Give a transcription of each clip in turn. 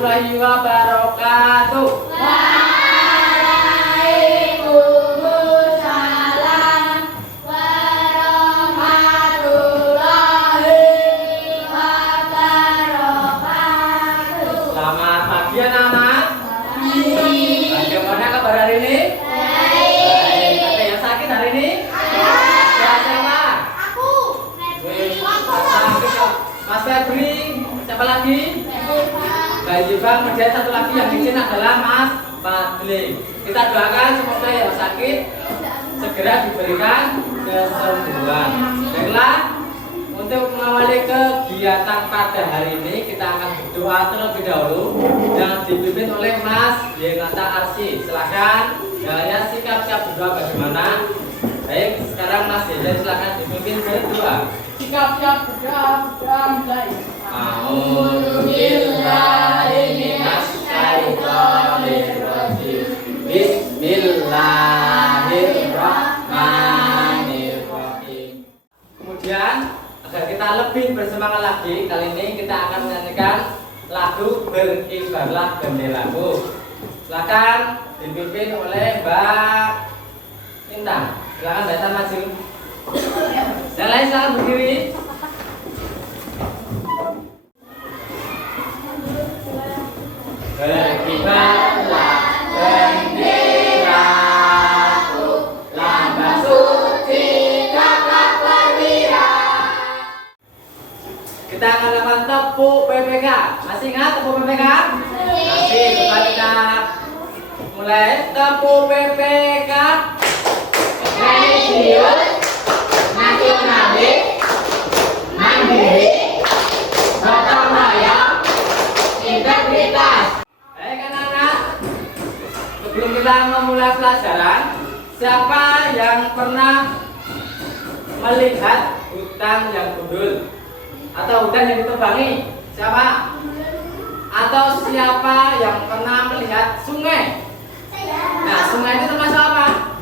warahmatullahi wabarakatuh. Waalaikumsalam warahmatullahi wabarakatuh. Selamat pagi anak-anak. Bagaimana kabar hari ini? Baik. Ada yang sakit hari ini? Siapa? Aku. Mas Febri. Siapa lagi? Bayi Bang. Kemudian satu lagi yang izin adalah Mas Fadli. Kita doakan semoga yang sakit segera diberikan kesembuhan. Baiklah, untuk mengawali kegiatan pada hari ini kita akan berdoa terlebih dahulu yang dipimpin oleh Mas Yenata Arsi. Silakan, jalannya sikap-sikap berdoa bagaimana? Baik, sekarang Mas Yenata silakan dipimpin berdoa. Sikap-sikap berdoa mulai. A'udzubillahiminasyaitonirrajim. Bismillahirrahmanirrahim. Kemudian agar kita lebih bersemangat lagi, kali ini kita akan menyanyikan lagu Berkibarlah Benderaku. Silakan dipimpin oleh Mbak Intan. Silakan Mbak Intan maju. Yang lain silakan berdiri. Berkibarlah benderaku, lambang suci gagah perwira. Kita akan lakukan tepuk PPK. Masih ingat tepuk PPK? Masih. Coba kita mulai tepuk PPK. Religius, nasionalis, mandiri, gotong royong, integritas. Baik anak-anak, sebelum kita memulai pelajaran, siapa yang pernah melihat hutan yang gundul atau hutan yang ditebangi? Siapa? Atau siapa yang pernah melihat sungai? Nah, sungai itu termasuk apa?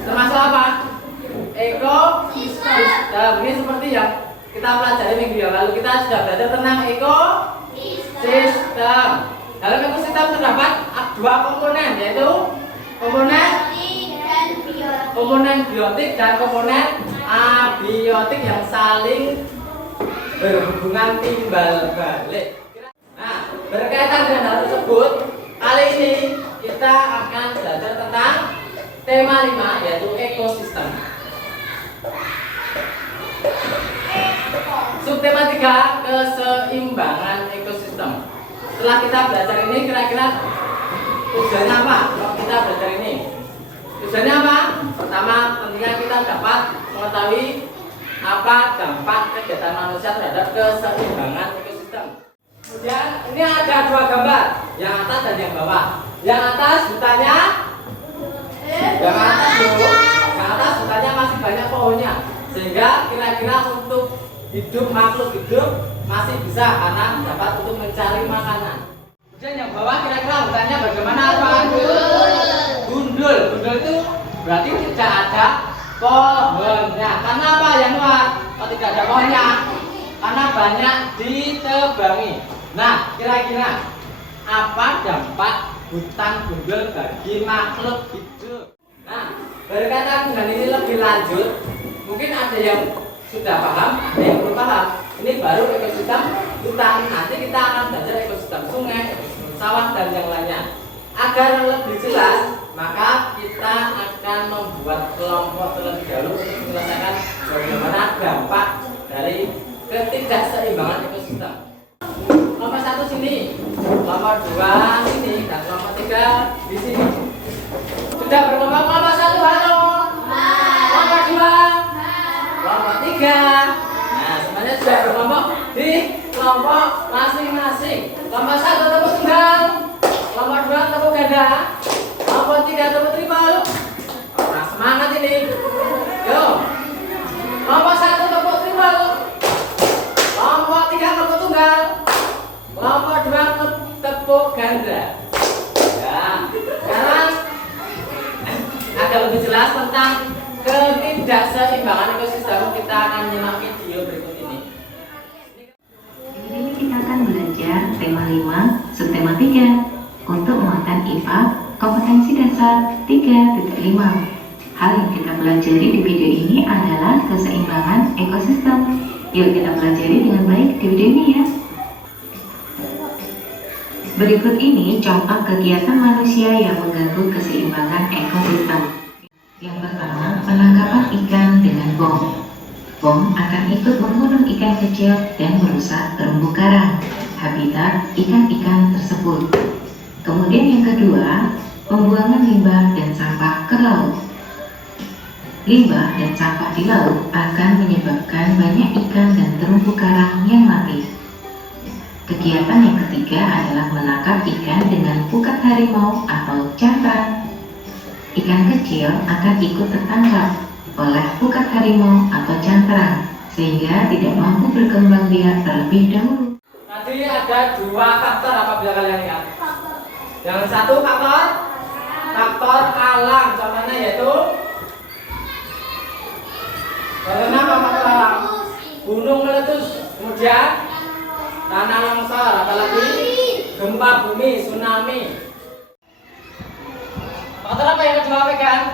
Termasuk apa? Ekosistem. Ini seperti yang kita pelajari minggu yang lalu. Kita sudah belajar tentang ekosistem. Dalam ekosistem terdapat dua komponen, yaitu komponen biotik dan komponen abiotik yang saling berhubungan timbal balik. Nah, berkaitan dengan hal tersebut, kali ini kita akan belajar tentang tema 5, yaitu ekosistem. Subtema 3, keseimbangan ekosistem. Setelah kita belajar ini, kira-kira tujuannya apa kalau kita belajar ini? Tujuannya apa? Pertama, tentunya kita dapat mengetahui apa dampak kegiatan manusia terhadap keseimbangan ekosistem. Kemudian ini ada dua gambar, yang atas dan yang bawah. Yang atas hutannya, yang atas hutannya masih banyak pohonnya, sehingga kira-kira untuk hidup makhluk hidup masih bisa karena dapat untuk mencari makanan. Kemudian yang bawah kira-kira hutannya bagaimana? Gundul. Gundul itu berarti tidak ada pohonnya. Karena apa ya Nuar? Kalau tidak ada pohonnya, karena banyak ditebangi. Nah, kira-kira apa dampak hutan gundul bagi makhluk hidup? Nah, berkaitan dengan ini lebih lanjut, mungkin ada yang sudah paham, ada yang belum paham. Ini baru ekosistem hutan. Nanti kita akan belajar ekosistem sungai, ekosistem sawah dan yang lainnya. Agar lebih jelas, maka kita akan membuat kelompok terlebih dahulu untuk menyelesaikan bagaimana dampak dari ketidakseimbangan ekosistem. Nomor 1 sini, nomor 2 sini, dan nomor 3 di sini. Sudah berkelompok nomor 1, halo. Nomor 2, nomor 3. Nah, semuanya sudah berkelompok di kelompok masing-masing. Nomor 1 tepuk tunggal, nomor 2 tepuk ganda, nomor 3 tepuk tripel. Nah, semangat ini. Yo. Nomor 1 tepuk tripel, nomor 3 tepuk tunggal, nomor 2 tepuk ganda. Ya, sekarang agar lebih jelas tentang ketidakseimbangan ekosistem, kita akan menyimak video berikut ini. Di sini kita akan belajar tema 5, subtema 3 untuk muatan IPA kompetensi dasar 3.5. Hal yang kita pelajari di video ini adalah keseimbangan ekosistem. Yuk kita pelajari dengan baik di video ini ya. Berikut ini contoh kegiatan manusia yang mengganggu keseimbangan ekosistem. Yang pertama, penangkapan ikan dengan bom. Bom akan ikut membunuh ikan kecil dan merusak terumbu karang, habitat ikan-ikan tersebut. Kemudian yang kedua, pembuangan limbah dan sampah ke laut. Limbah dan sampah di laut akan menyebabkan banyak ikan dan terumbu karang yang mati. Kegiatan yang ketiga adalah menangkap ikan dengan pukat harimau atau cantrang. Ikan kecil akan ikut tertangkap oleh pukat harimau atau cantrang sehingga tidak mampu berkembang biak terlebih dahulu. Tadi ada dua faktor apabila kalian lihat. Yang satu faktor alam, contohnya yaitu bagaimana faktor alam? Gunung meletus, kemudian tanah longsor, apalagi gempa bumi, tsunami. Faktor apa yang kedua pegang?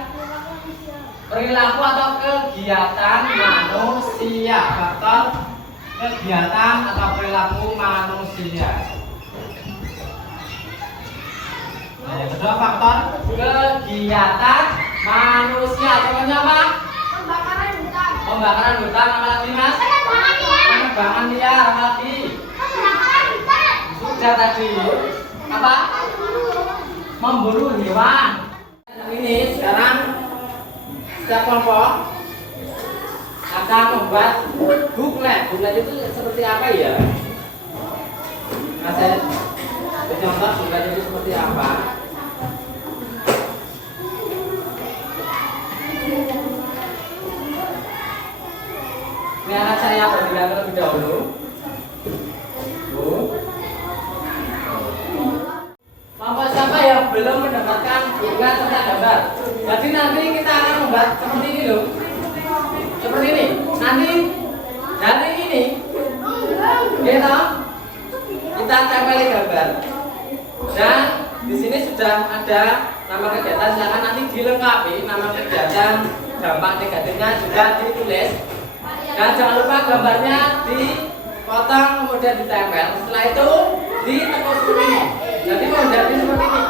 Perilaku atau kegiatan manusia. Faktor kegiatan atau perilaku manusia. Nah, yang kedua faktor kegiatan manusia. Contohnya apa? Pembakaran hutan, apa lagi mas? Penebangan liar, apa lagi? Sudah tadi. Apa? Memburu hewan. Ini sekarang setiap kelompok akan membuat buklet. Buklet itu seperti apa ya? Nah, saya contoh buklet itu seperti apa? Ini akan saya perlihatkan terlebih dahulu. Kelompok siapa yang belum mendapatkan buklet serta gambar? Jadi nanti kita akan membuat seperti ini loh. Seperti ini. Nanti dari ini kita tempel gambar. Dan di sini sudah ada nama kegiatan. Silakan nanti dilengkapi nama kegiatan, dampak negatifnya juga ditulis. Dan jangan lupa gambarnya dipotong kemudian ditempel. Setelah itu ditekuk seperti ini. Jadi menjadi seperti ini.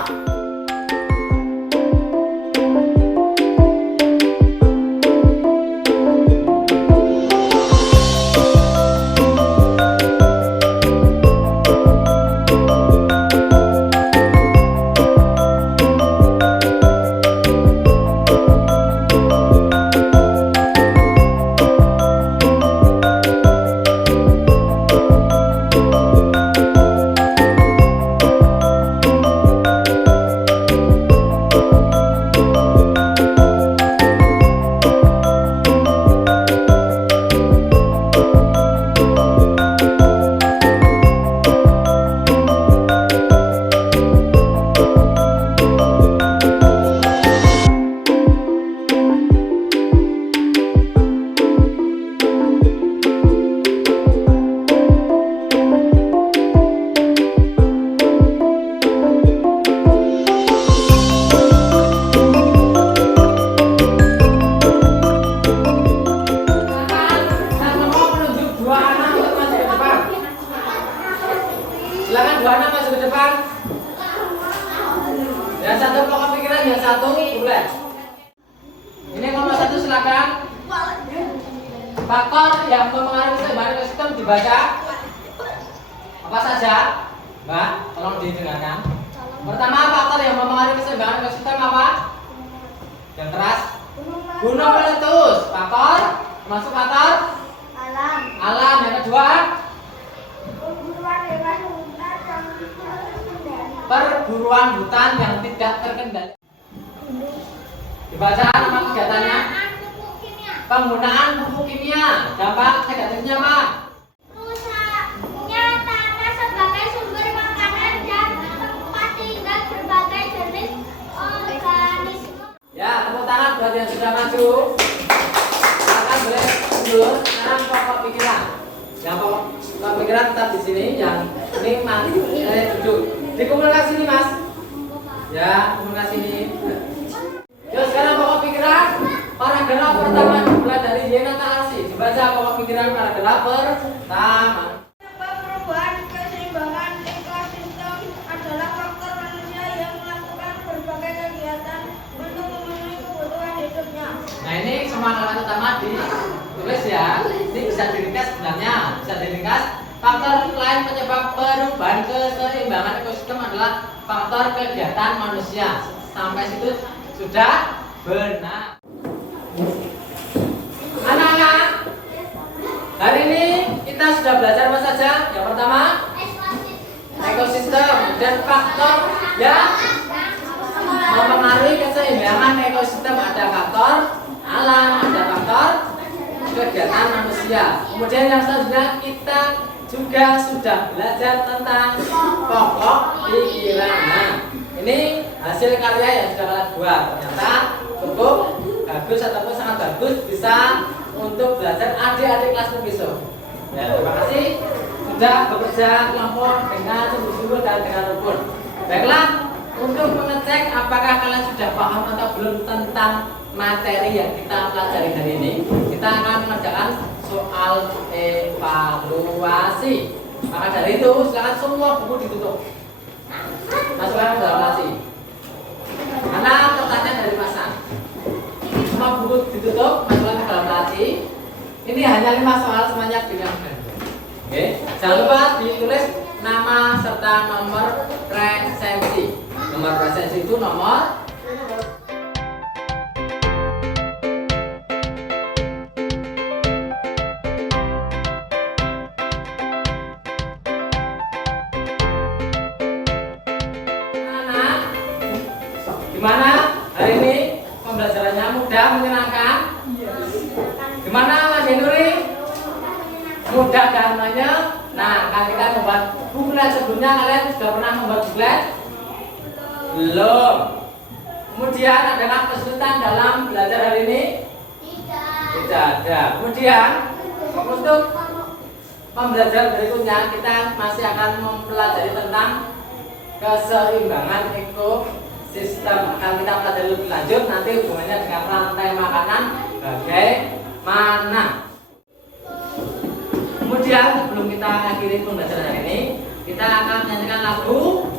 Silakan dua anak masuk ke depan. Yang satu pokok pikiran, yang satu buklet. Ini nomor satu silakan. Faktor yang mempengaruhi keseimbangan ekosistem dibaca. Apa saja, Mbak? Tolong didengarkan. Pertama, faktor yang mempengaruhi keseimbangan ekosistem apa? Yang keras. Gunung meletus. Faktor termasuk faktor Alam. alam. Yang kedua, perburuan hutan yang tidak terkendali. Dibaca nama kegiatannya. Penggunaan pupuk kimia. Dampak negatifnya apa? Rusaknya tanah sebagai sumber makanan dan tempat tinggal berbagai jenis organisme. Ya, tepuk tangan buat yang sudah maju. Silakan boleh mundur. Sekarang pokok pikiran. Yang pokok pikiran tetap di sini. Yang ini maju. duduk. Dikumpulkan ke sini mas. Ya, kumpulkan sini. Yuk sekarang pokok pikiran paragraf pertama dimulai dari Yenata Arsi. Dibaca pokok pikiran paragraf pertama. Perubahan keseimbangan ekosistem adalah faktor manusia yang melakukan berbagai kegiatan untuk memenuhi kebutuhan hidupnya. Nah ini semua kalimat utama ditulis ya. Ini bisa diringkas sebenarnya. Bisa diringkas. Faktor lain penyebab perubahan keseimbangan ekosistem adalah faktor kegiatan manusia. Sampai situ sudah benar. Anak-anak, hari ini kita sudah belajar apa saja? Yang pertama, ekosistem dan faktor yang mempengaruhi keseimbangan ekosistem. Ada faktor alam, ada faktor kegiatan manusia. Kemudian yang selanjutnya kita juga sudah belajar tentang pokok pikiran. Nah, ini hasil karya yang sudah kalian buat. Ternyata cukup bagus ataupun sangat bagus, bisa untuk belajar adik-adik kelas besok. Ya, terima kasih sudah bekerja kelompok dengan sungguh-sungguh dan dengan rukun. Baiklah, untuk mengecek apakah kalian sudah paham atau belum tentang materi yang kita pelajari hari ini, kita akan mengerjakan soal evaluasi. Maka dari itu, silakan semua buku ditutup. Masukkan ke dalam laci. Karena pertanyaan dari pasang. Semua buku ditutup, masukkan ke dalam laci. Ini hanya 5 soal semuanya dengan benar. Oke, jangan lupa ditulis nama serta nomor presensi. Nomor presensi itu nomor gimana hari ini pembelajarannya mudah, menyenangkan? Gimana Mas Henuri? Mudah dan banyak. Nah, kan kita membuat buklet sebelumnya, kalian sudah pernah membuat buklet? Belum. Kemudian adakah kesulitan dalam belajar hari ini? Tidak ada. Kemudian untuk pembelajaran berikutnya kita masih akan mempelajari tentang keseimbangan ekosistem. Akan kita pelajari lebih lanjut nanti hubungannya dengan rantai makanan bagaimana. Kemudian sebelum kita akhiri pembelajaran hari ini, kita akan menyanyikan lagu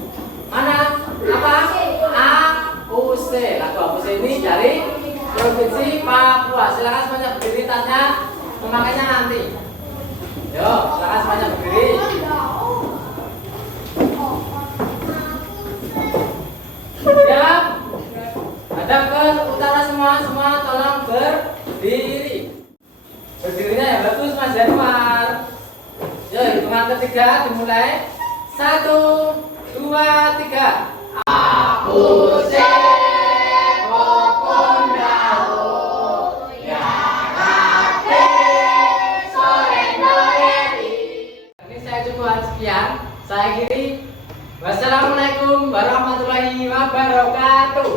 mana? Apa? AUC. Lagu AUC ini dari Provinsi Papua. Silakan semuanya berdiri, tasnya memakainya nanti. Yuk, silakan semuanya berdiri. Siap? Hadap ke utara semua tolong berdiri. Berdirinya yang bagus Mas Januar. Yuk, hitungan ketiga dimulai. 1, 2, 3. Aku ini saya cukupkan sekian. Saya akhiri. Wassalamualaikum warahmatullahi wabarakatuh.